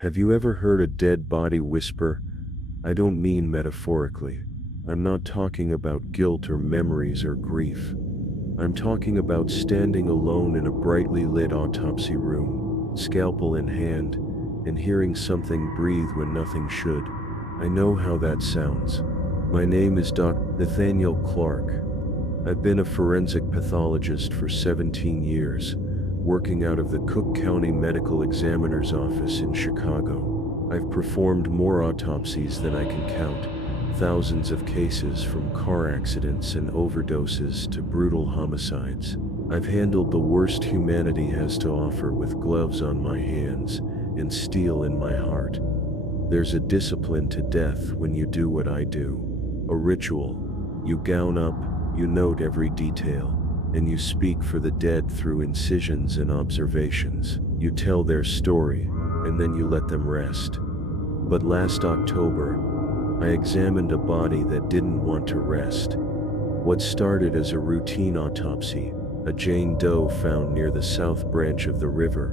Have you ever heard a dead body whisper? I don't mean metaphorically. I'm not talking about guilt or memories or grief. I'm talking about standing alone in a brightly lit autopsy room, scalpel in hand, and hearing something breathe when nothing should. I know how that sounds. My name is Dr. Nathaniel Clark. I've been a forensic pathologist for 17 years, working out of the Cook County Medical Examiner's Office in Chicago. I've performed more autopsies than I can count, thousands of cases from car accidents and overdoses to brutal homicides. I've handled the worst humanity has to offer with gloves on my hands and steel in my heart. There's a discipline to death when you do what I do. A ritual. You gown up, you note every detail, and you speak for the dead through incisions and observations. You tell their story, and then you let them rest. But last October, I examined a body that didn't want to rest. What started as a routine autopsy, a Jane Doe found near the south branch of the river,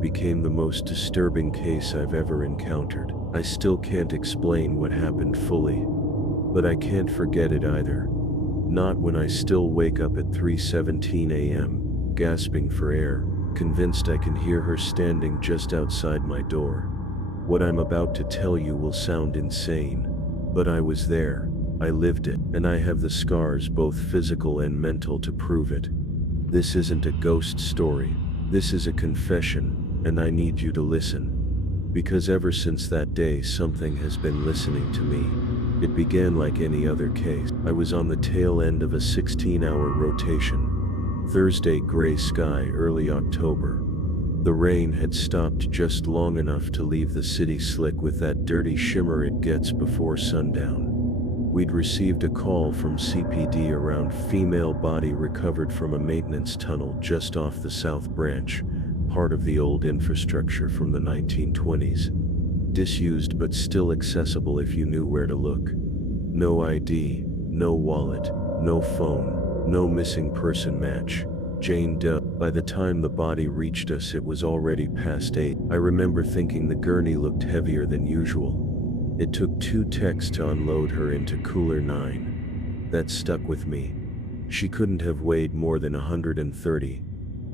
became the most disturbing case I've ever encountered. I still can't explain what happened fully, but I can't forget it either. Not when I still wake up at 3:17 a.m., gasping for air, convinced I can hear her standing just outside my door. What I'm about to tell you will sound insane, but I was there, I lived it, and I have the scars, both physical and mental, to prove it. This isn't a ghost story, this is a confession, and I need you to listen. Because ever since that day, something has been listening to me. It began like any other case. I was on the tail end of a 16-hour rotation. Thursday, gray sky, early October. The rain had stopped just long enough to leave the city slick with that dirty shimmer it gets before sundown. We'd received a call from CPD around female body recovered from a maintenance tunnel just off the South Branch, part of the old infrastructure from the 1920s. Disused but still accessible if you knew where to look. No ID, no wallet, no phone, no missing person match. Jane Doe. By the time the body reached us, it was already past 8. I remember thinking the gurney looked heavier than usual. It took 2 techs to unload her into Cooler 9. That stuck with me. She couldn't have weighed more than 130.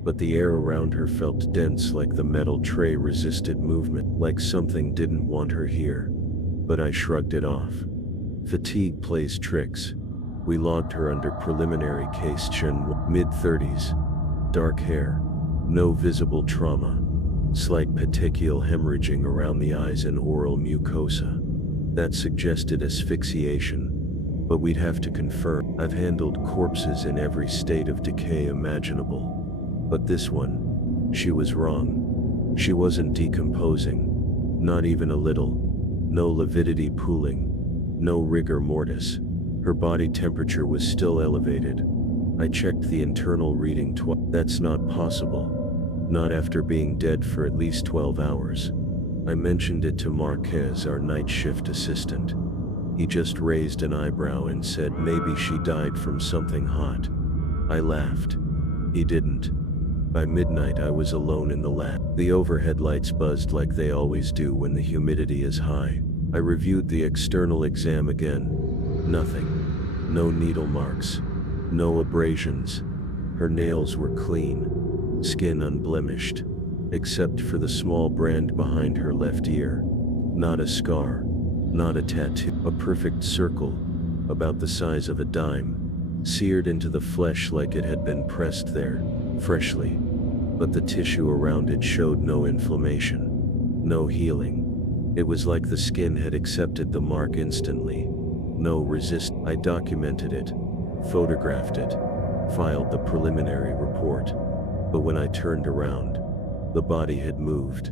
But the air around her felt dense, like the metal tray resisted movement, like something didn't want her here. But I shrugged it off. Fatigue plays tricks. We logged her under preliminary case Chen, mid-30s. Dark hair. No visible trauma. Slight petechial hemorrhaging around the eyes and oral mucosa. That suggested asphyxiation. But we'd have to confirm. I've handled corpses in every state of decay imaginable. But this one, she was wrong. She wasn't decomposing. Not even a little. No lividity pooling. No rigor mortis. Her body temperature was still elevated. I checked the internal reading twice. That's not possible. Not after being dead for at least 12 hours. I mentioned it to Marquez, our night shift assistant. He just raised an eyebrow and said maybe she died from something hot. I laughed. He didn't. By midnight, I was alone in the lab. The overhead lights buzzed like they always do when the humidity is high. I reviewed the external exam again. Nothing. No needle marks. No abrasions. Her nails were clean. Skin unblemished. Except for the small brand behind her left ear. Not a scar. Not a tattoo. A perfect circle, about the size of a dime, seared into the flesh like it had been pressed there, freshly. But the tissue around it showed no inflammation. No healing. It was like the skin had accepted the mark instantly. No resist. I documented it, photographed it, filed the preliminary report. But when I turned around, the body had moved.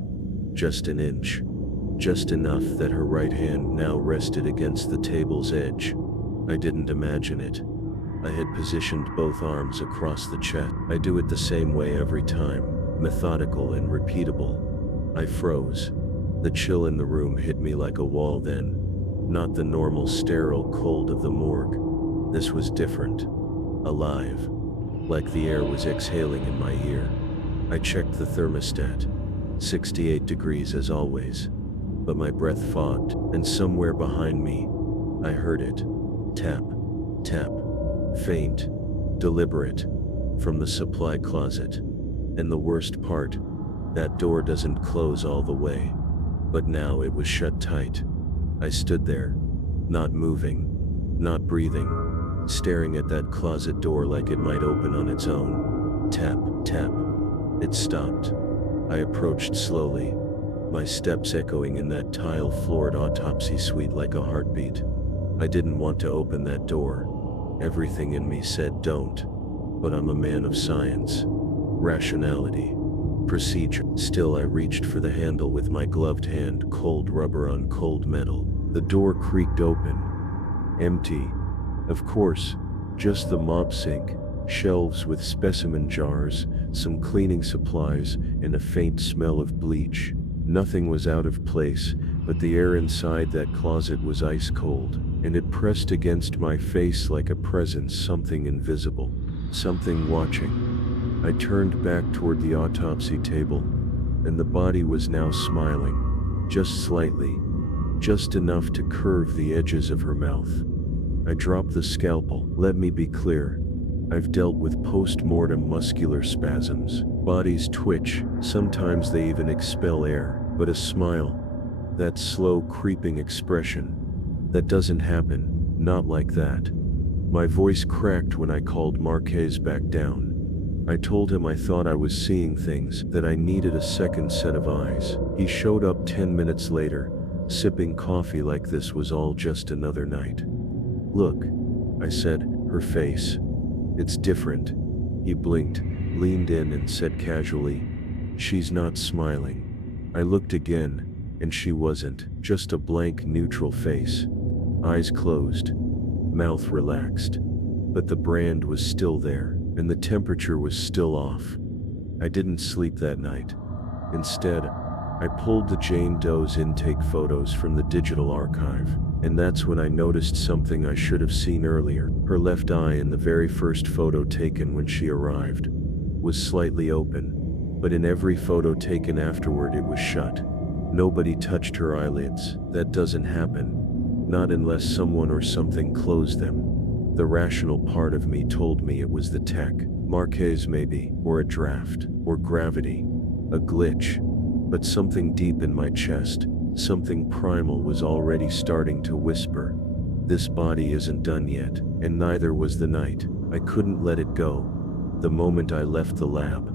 Just an inch. Just enough that her right hand now rested against the table's edge. I didn't imagine it. I had positioned both arms across the chest. I do it the same way every time, methodical and repeatable. I froze. The chill in the room hit me like a wall then. Not the normal sterile cold of the morgue. This was different. Alive. Like the air was exhaling in my ear. I checked the thermostat. 68 degrees as always. but my breath fogged, and somewhere behind me, I heard it. Tap, tap, faint, deliberate, from the supply closet. And the worst part, that door doesn't close all the way. But now it was shut tight. I stood there, not moving, not breathing, staring at that closet door like it might open on its own. Tap, tap. It stopped. I approached slowly, my steps echoing in that tile-floored autopsy suite like a heartbeat. I didn't want to open that door. Everything in me said don't. But I'm a man of science, rationality, procedure. Still, I reached for the handle with my gloved hand, cold rubber on cold metal. The door creaked open. Empty. Of course, just the mop sink, shelves with specimen jars, some cleaning supplies, and a faint smell of bleach. Nothing was out of place, but the air inside that closet was ice cold, and it pressed against my face like a presence, something invisible, something watching. I turned back toward the autopsy table, and the body was now smiling, just slightly, just enough to curve the edges of her mouth. I dropped the scalpel. Let me be clear. I've dealt with post-mortem muscular spasms. Bodies twitch, sometimes they even expel air, but a smile, that slow creeping expression, that doesn't happen, not like that. My voice cracked when I called Marquez back down. I told him I thought I was seeing things, that I needed a second set of eyes. He showed up 10 minutes later, sipping coffee like this was all just another night. Look, I said, her face. It's different. He blinked, leaned in and said casually, she's not smiling. I looked again, and she wasn't, just a blank neutral face. Eyes closed, mouth relaxed. But the brand was still there, and the temperature was still off. I didn't sleep that night. Instead, I pulled the Jane Doe's intake photos from the digital archive, and that's when I noticed something I should have seen earlier. Her left eye in the very first photo taken when she arrived was slightly open, but in every photo taken afterward it was shut. Nobody touched her eyelids. That doesn't happen, not unless someone or something closed them. The rational part of me told me it was the tech, Marquez maybe, or a draft, or gravity, a glitch. But something deep in my chest, something primal was already starting to whisper, this body isn't done yet, and neither was the night. I couldn't let it go. The moment I left the lab,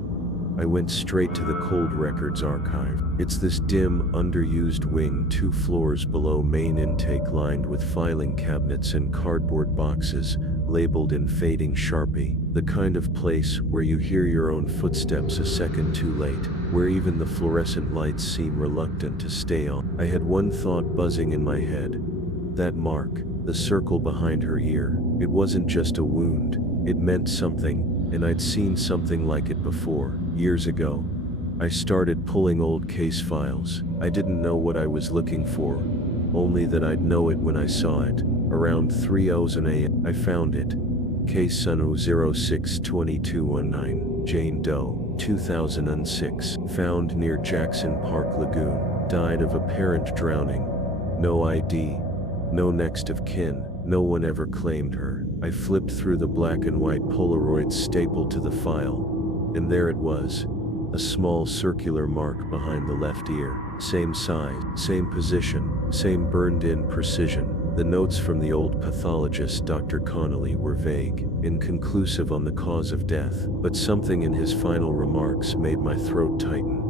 I went straight to the cold records archive. It's this dim, underused wing 2 floors below main intake, lined with filing cabinets and cardboard boxes, labeled in fading Sharpie, the kind of place where you hear your own footsteps a second too late, where even the fluorescent lights seem reluctant to stay on. I had one thought buzzing in my head. That mark, the circle behind her ear, it wasn't just a wound, it meant something, and I'd seen something like it before, years ago. I started pulling old case files. I didn't know what I was looking for, only that I'd know it when I saw it. Around 3:00 a.m. I found it. Case Sunu 06-2219, Jane Doe, 2006, found near Jackson Park Lagoon, died of apparent drowning. No ID, no next of kin, no one ever claimed her. I flipped through the black and white Polaroids stapled to the file, and there it was, a small circular mark behind the left ear. Same size, same position, same burned-in precision. The notes from the old pathologist, Dr. Connolly, were vague, inconclusive on the cause of death, but something in his final remarks made my throat tighten.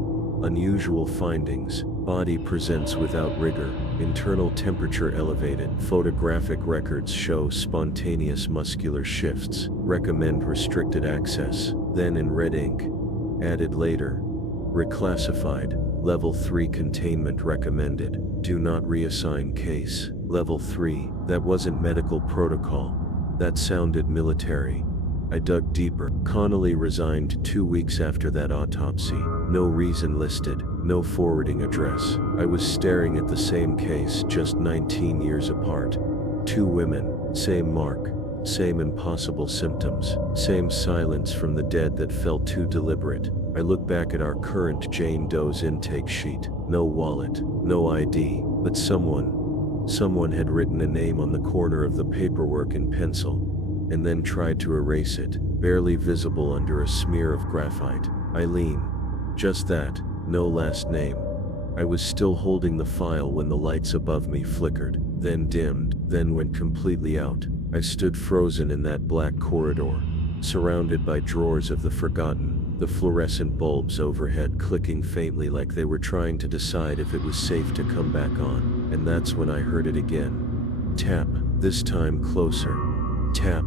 Unusual findings. Body presents without rigor. Internal temperature elevated. Photographic records show spontaneous muscular shifts. Recommend restricted access. Then in red ink. Added later. Reclassified. Level 3 containment recommended. Do not reassign case. Level 3. That wasn't medical protocol. That sounded military. I dug deeper. Connolly resigned 2 weeks after that autopsy. No reason listed. No forwarding address. I was staring at the same case, just 19 years apart. 2 women. Same mark. Same impossible symptoms. Same silence from the dead that felt too deliberate. I look back at our current Jane Doe's intake sheet. No wallet, no ID, but someone had written a name on the corner of the paperwork in pencil, and then tried to erase it, barely visible under a smear of graphite. Eileen. Just that, no last name. I was still holding the file when the lights above me flickered, then dimmed, then went completely out. I stood frozen in that black corridor, surrounded by drawers of the forgotten, the fluorescent bulbs overhead clicking faintly like they were trying to decide if it was safe to come back on. And that's when I heard it again. Tap, this time closer. Tap,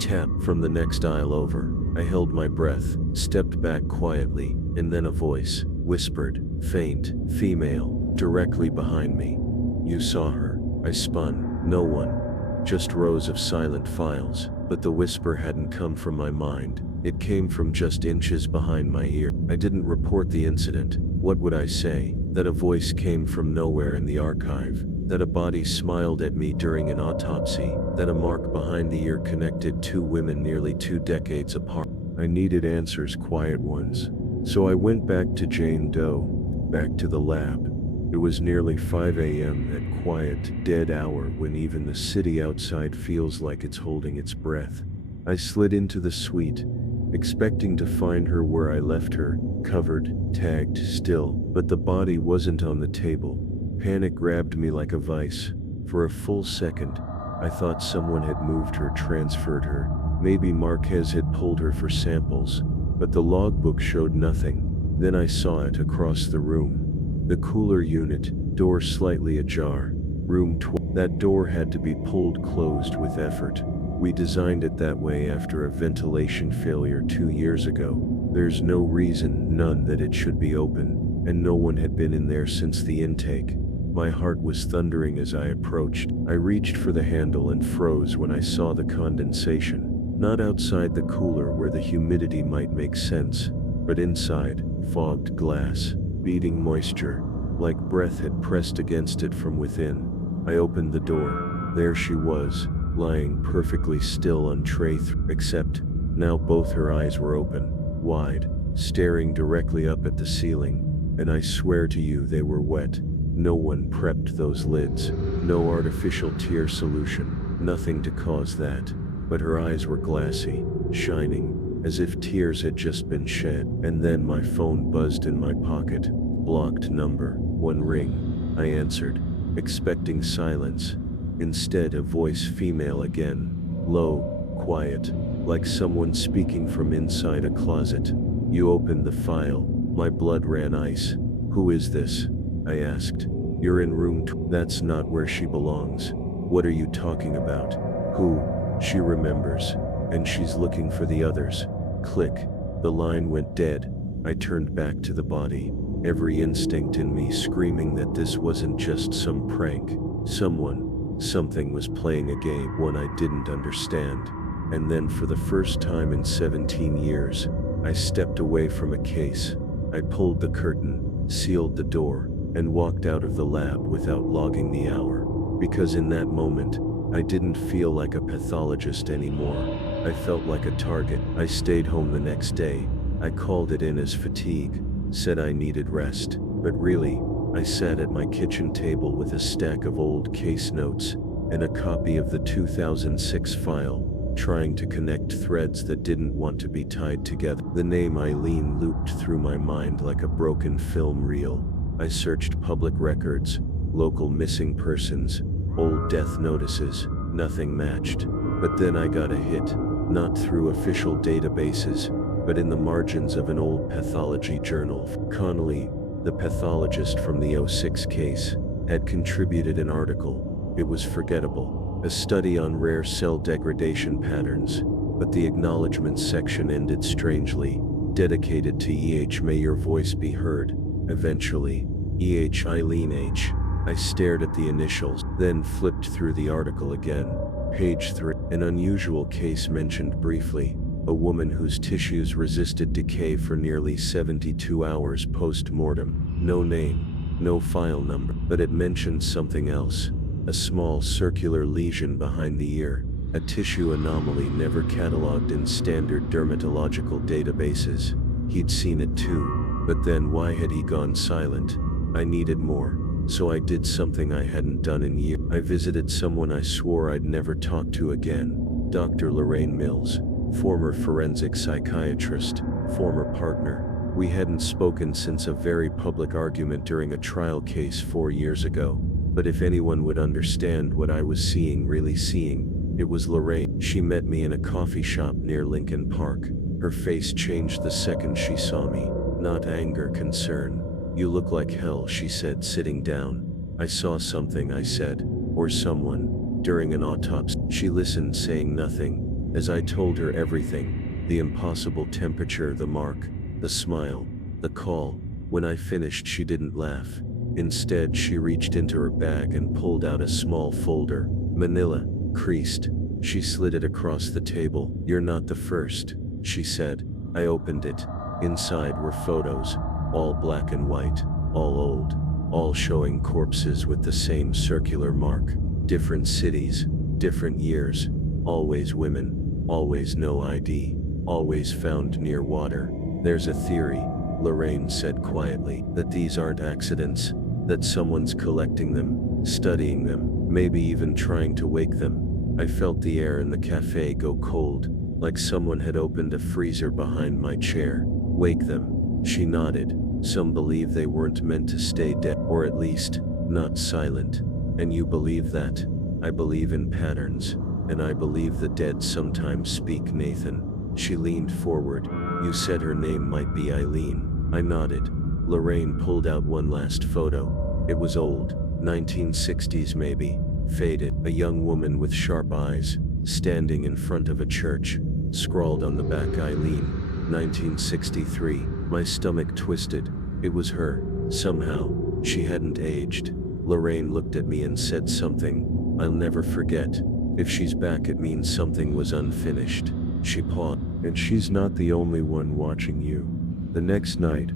tap from the next aisle over. I held my breath, stepped back quietly, and then a voice whispered, faint, female, directly behind me. You saw her. I spun. No one. Just rows of silent files. But the whisper hadn't come from my mind. It came from just inches behind my ear. I didn't report the incident. What would I say? That a voice came from nowhere in the archive. That a body smiled at me during an autopsy. That a mark behind the ear connected two women nearly 2 decades apart. I needed answers, quiet ones. So I went back to Jane Doe, back to the lab. It was nearly 5 a.m., that quiet, dead hour when even the city outside feels like it's holding its breath. I slid into the suite, expecting to find her where I left her, covered, tagged, still, but the body wasn't on the table. Panic grabbed me like a vice. For a full second, I thought someone had moved her, transferred her. Maybe Marquez had pulled her for samples, but the logbook showed nothing. Then I saw it across the room. The cooler unit, door slightly ajar. Room 12. That door had to be pulled closed with effort. We designed it that way after a ventilation failure 2 years ago. There's no reason, none, that it should be open, and no one had been in there since the intake. My heart was thundering as I approached. I reached for the handle and froze when I saw the condensation. Not outside the cooler where the humidity might make sense, but inside, fogged glass, beating moisture, like breath had pressed against it from within. I opened the door. There she was, lying perfectly still on tray 3, except now both her eyes were open, wide, staring directly up at the ceiling, and I swear to you they were wet. No one prepped those lids. No artificial tear solution. Nothing to cause that. But her eyes were glassy, shining, as if tears had just been shed. And then my phone buzzed in my pocket. Blocked number. 1 ring. I answered, expecting silence. Instead, a voice, female again. Low, quiet, like someone speaking from inside a closet. You opened the file. My blood ran ice. Who is this? I asked. You're in room 2. That's not where she belongs. What are you talking about? Who? She remembers. And she's looking for the others. Click. The line went dead. I turned back to the body. Every instinct in me screaming that this wasn't just some prank. Something was playing a game, one I didn't understand. And then for the first time in 17 years, I stepped away from a case. I pulled the curtain, sealed the door, and walked out of the lab without logging the hour. Because in that moment, I didn't feel like a pathologist anymore. I felt like a target. I stayed home the next day. I called it in as fatigue, said I needed rest. But really, I sat at my kitchen table with a stack of old case notes and a copy of the 2006 file, trying to connect threads that didn't want to be tied together. The name Eileen looped through my mind like a broken film reel. I searched public records, local missing persons, old death notices. Nothing matched. But then I got a hit, not through official databases, but in the margins of an old pathology journal. Connolly, the pathologist from the '06 case, had contributed an article. It was forgettable, a study on rare cell degradation patterns, but the acknowledgments section ended strangely, dedicated to E.H. May your voice be heard. Eventually, E.H. Eileen H. I stared at the initials, then flipped through the article again. Page 3. An unusual case mentioned briefly. A woman whose tissues resisted decay for nearly 72 hours post-mortem. No name, no file number, but it mentioned something else. A small circular lesion behind the ear. A tissue anomaly never cataloged in standard dermatological databases. He'd seen it too, but then why had he gone silent? I needed more. So I did something I hadn't done in years. I visited someone I swore I'd never talk to again. Dr. Lorraine Mills, former forensic psychiatrist, former partner. We hadn't spoken since a very public argument during a trial case 4 years ago. But if anyone would understand what I was really seeing, it was Lorraine. She met me in a coffee shop near Lincoln Park. Her face changed the second she saw me. Not anger, concern. "You look like hell," she said, sitting down. "I saw something," I said. "Or someone. During an autopsy." She listened, saying nothing, as I told her everything. The impossible temperature, the mark, the smile, the call. When I finished, she didn't laugh. Instead, she reached into her bag and pulled out a small folder, manila, creased. She slid it across the table. "You're not the first," she said. I opened it. Inside were photos, all black and white, all old, all showing corpses with the same circular mark. Different cities, different years, always women, always no ID, always found near water. "There's a theory," Lorraine said quietly, "that these aren't accidents, that someone's collecting them, studying them, maybe even trying to wake them." I felt the air in the cafe go cold, like someone had opened a freezer behind my chair. "Wake them," she nodded. "Some believe they weren't meant to stay dead, or at least, not silent. And you believe that?" "I believe in patterns, and I believe the dead sometimes speak, Nathan." She leaned forward. "You said her name might be Eileen." I nodded. Lorraine pulled out one last photo. It was old, 1960s maybe, faded. A young woman with sharp eyes, standing in front of a church. Scrawled on the back, "Eileen, 1963. My stomach twisted. It was her. Somehow, she hadn't aged. Lorraine looked at me and said something I'll never forget. "If she's back, it means something was unfinished." She paused. "And she's not the only one watching you." The next night,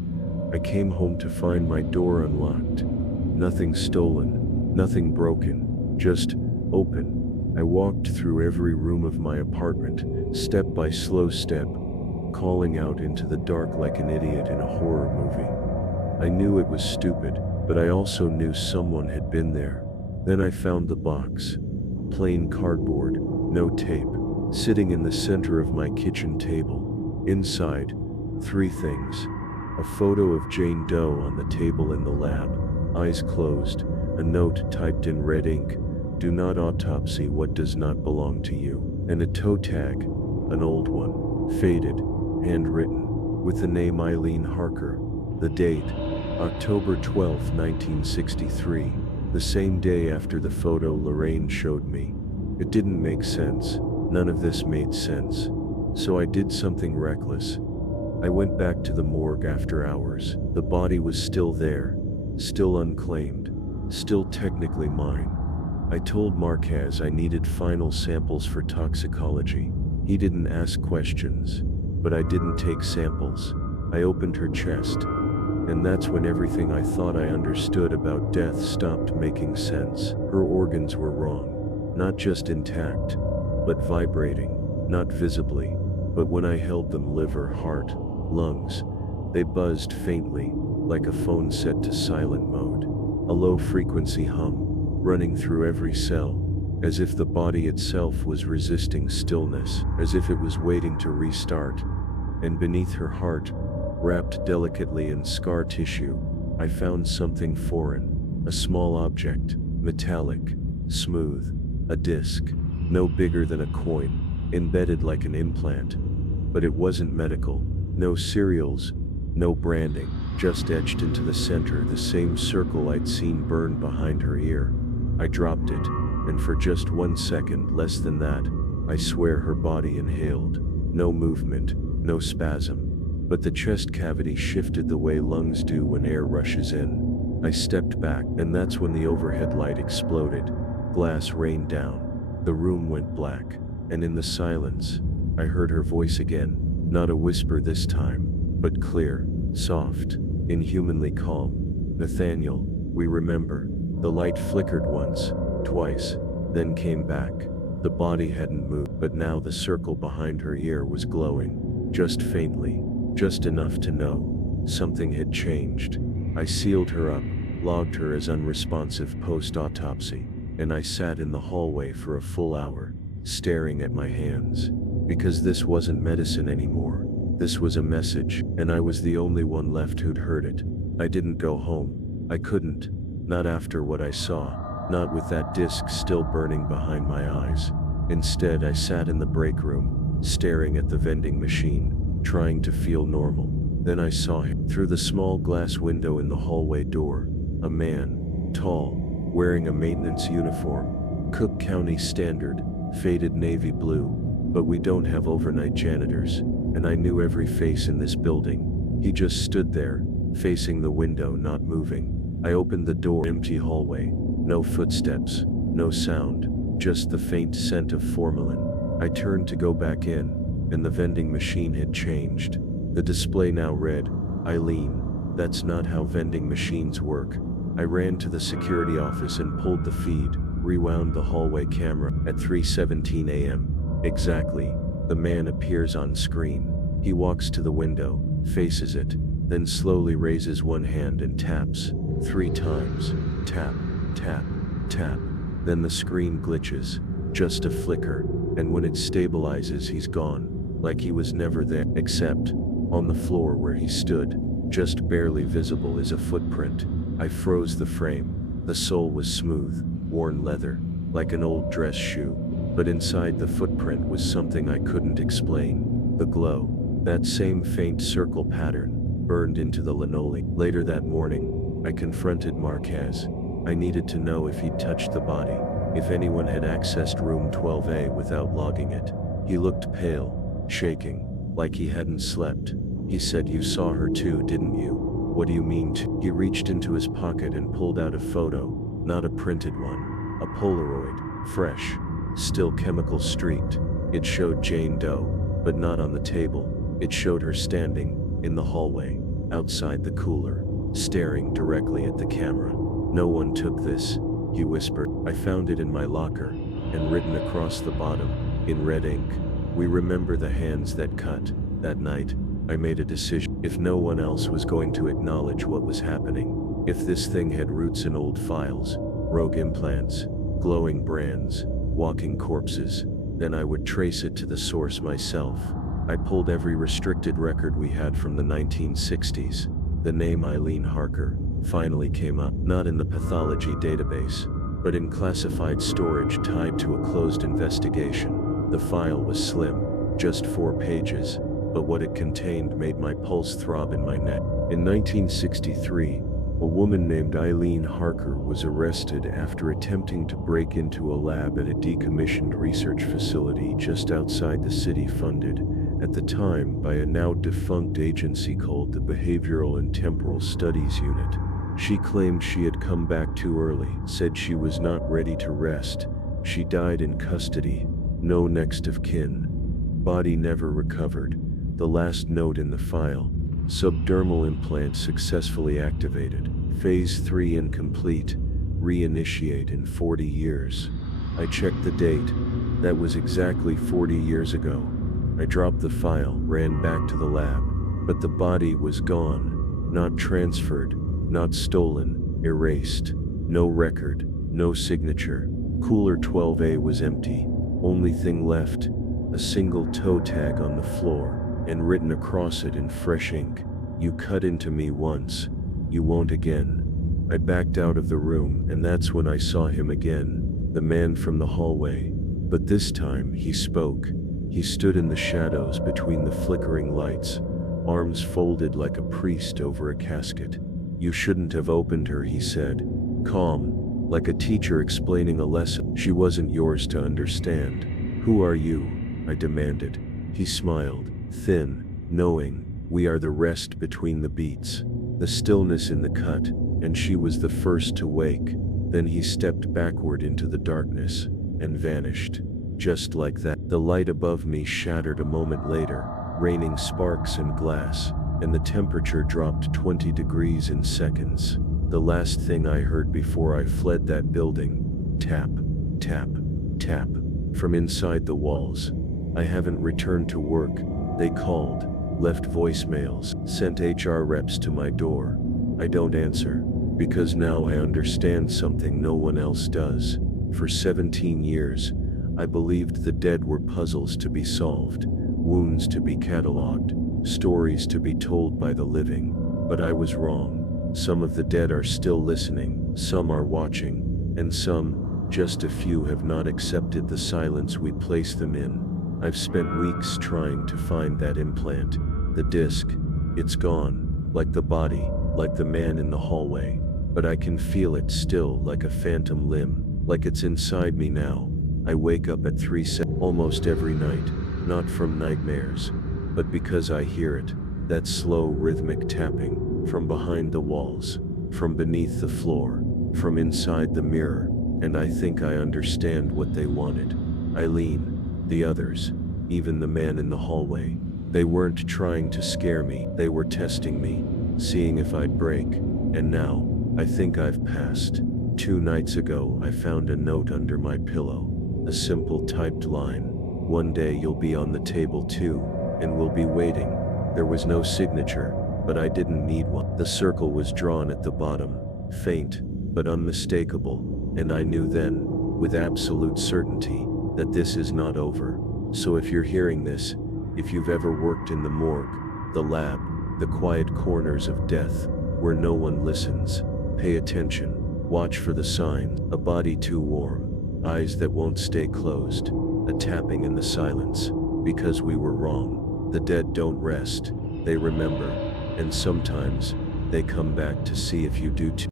I came home to find my door unlocked. Nothing stolen, nothing broken, just open. I walked through every room of my apartment, step by slow step, calling out into the dark like an idiot in a horror movie. I knew it was stupid, but I also knew someone had been there. Then I found the box. Plain cardboard, no tape, sitting in the center of my kitchen table. Inside, 3 things. A photo of Jane Doe on the table in the lab, eyes closed, a note typed in red ink, "Do not autopsy what does not belong to you," and a toe tag, an old one, faded, handwritten, with the name Eileen Harker. The date, October 12, 1963, the same day after the photo Lorraine showed me. It didn't make sense. None of this made sense. So I did something reckless. I went back to the morgue after hours. The body was still there, still unclaimed, still technically mine. I told Marquez I needed final samples for toxicology. He didn't ask questions, but I didn't take samples. I opened her chest, and that's when everything I thought I understood about death stopped making sense. Her organs were wrong, not just intact, but vibrating, not visibly, but when I held them, liver, heart, lungs, they buzzed faintly, like a phone set to silent mode. A low-frequency hum, running through every cell, as if the body itself was resisting stillness, as if it was waiting to restart. And beneath her heart, wrapped delicately in scar tissue, I found something foreign, a small object, metallic, smooth, a disc, no bigger than a coin, embedded like an implant. But it wasn't medical, no serials, no branding, just etched into the center the same circle I'd seen burned behind her ear. I dropped it, and for just 1 second, less than that, I swear her body inhaled. No movement, no spasm, but the chest cavity shifted the way lungs do when air rushes in. I stepped back, and that's when the overhead light exploded. Glass rained down. The room went black, and in the silence, I heard her voice again, not a whisper this time, but clear, soft, inhumanly calm. "Nathaniel, we remember." The light flickered once, twice, then came back. The body hadn't moved, but now the circle behind her ear was glowing, just faintly, just enough to know something had changed. I sealed her up, logged her as unresponsive post-autopsy, and I sat in the hallway for a full hour, staring at my hands. Because this wasn't medicine anymore. This was a message, and I was the only one left who'd heard it. I didn't go home. I couldn't. Not after what I saw. Not with that disc still burning behind my eyes. Instead, I sat in the break room, staring at the vending machine, trying to feel normal. Then I saw him through the small glass window in the hallway door. A man, tall, wearing a maintenance uniform. Cook County standard, faded navy blue. But we don't have overnight janitors, and I knew every face in this building. He just stood there, facing the window, not moving. I opened the door. Empty hallway. No footsteps, no sound, just the faint scent of formalin. I turned to go back in, and the vending machine had changed. The display now read, "Eileen, that's not how vending machines work." I ran to the security office and pulled the feed, rewound the hallway camera. At 3:17 a.m. exactly, the man appears on screen. He walks to the window, faces it, then slowly raises one hand and taps 3 times. Tap, tap, tap. Then the screen glitches, just a flicker, and when it stabilizes, he's gone, like he was never there. Except, on the floor where he stood, just barely visible, is a footprint. I froze the frame. The sole was smooth, worn leather, like an old dress shoe. But inside the footprint was something I couldn't explain. The glow, that same faint circle pattern, burned into the linoleum. Later that morning, I confronted Marquez. I needed to know if he'd touched the body, if anyone had accessed room 12A without logging it. He looked pale, shaking, like he hadn't slept. He said, "You saw her too, didn't you?" "What do you mean to?" He reached into his pocket and pulled out a photo, not a printed one, a Polaroid, fresh, still chemical streaked. It showed Jane Doe, but not on the table. It showed her standing, in the hallway, outside the cooler, staring directly at the camera. "No one took this," he whispered. "I found it in my locker," and written across the bottom, in red ink, "We remember the hands that cut." That night, I made a decision. If no one else was going to acknowledge what was happening, if this thing had roots in old files, rogue implants, glowing brands, walking corpses, then I would trace it to the source myself. I pulled every restricted record we had from the 1960s. The name Eileen Harker finally came up, not in the pathology database, but in classified storage tied to a closed investigation. The file was slim, just 4 pages, but what it contained made my pulse throb in my neck. In 1963, a woman named Eileen Harker was arrested after attempting to break into a lab at a decommissioned research facility just outside the city, funded, at the time, by a now defunct agency called the Behavioral and Temporal Studies Unit. She claimed she had come back too early, said she was not ready to rest. She died in custody, no next of kin. Body never recovered. The last note in the file: subdermal implant successfully activated. Phase 3 incomplete. Reinitiate in 40 years. I checked the date. That was exactly 40 years ago. I dropped the file, ran back to the lab, but the body was gone. Not transferred, not stolen, erased. No record, no signature. Cooler 12A was empty. Only thing left, a single toe tag on the floor, and written across it in fresh ink: "You cut into me once, you won't again." I backed out of the room, and that's when I saw him again, the man from the hallway. But this time, he spoke. He stood in the shadows between the flickering lights, arms folded like a priest over a casket. "You shouldn't have opened her," he said, calm, like a teacher explaining a lesson. "She wasn't yours to understand." "Who are you?" I demanded. He smiled, thin, knowing. "We are the rest between the beats." The stillness in the cut, and she was the first to wake. Then he stepped backward into the darkness, and vanished. Just like that. The light above me shattered a moment later, raining sparks and glass, and the temperature dropped 20 degrees in seconds. The last thing I heard before I fled that building: tap, tap, tap, from inside the walls. I haven't returned to work. They called, left voicemails, sent HR reps to my door. I don't answer. Because now I understand something no one else does. For 17 years, I believed the dead were puzzles to be solved, wounds to be catalogued, stories to be told by the living. But I was wrong. Some of the dead are still listening, some are watching, and some, just a few, have not accepted the silence we place them in. I've spent weeks trying to find that implant, the disc. It's gone, like the body, like the man in the hallway. But I can feel it still, like a phantom limb, like it's inside me now. I wake up at 3 almost every night, not from nightmares, but because I hear it, that slow rhythmic tapping, from behind the walls, from beneath the floor, from inside the mirror, and I think I understand what they wanted. Eileen, the others, even the man in the hallway, they weren't trying to scare me, they were testing me, seeing if I'd break, and now, I think I've passed. 2 nights ago, I found a note under my pillow. A simple typed line. One day you'll be on the table too, and we'll be waiting. There was no signature, but I didn't need one. The circle was drawn at the bottom, faint, but unmistakable, and I knew then, with absolute certainty, that this is not over. So if you're hearing this, if you've ever worked in the morgue, the lab, the quiet corners of death, where no one listens, pay attention, watch for the sign, a body too warm, eyes that won't stay closed, a tapping in the silence, because we were wrong. The dead don't rest, they remember, and sometimes, they come back to see if you do too.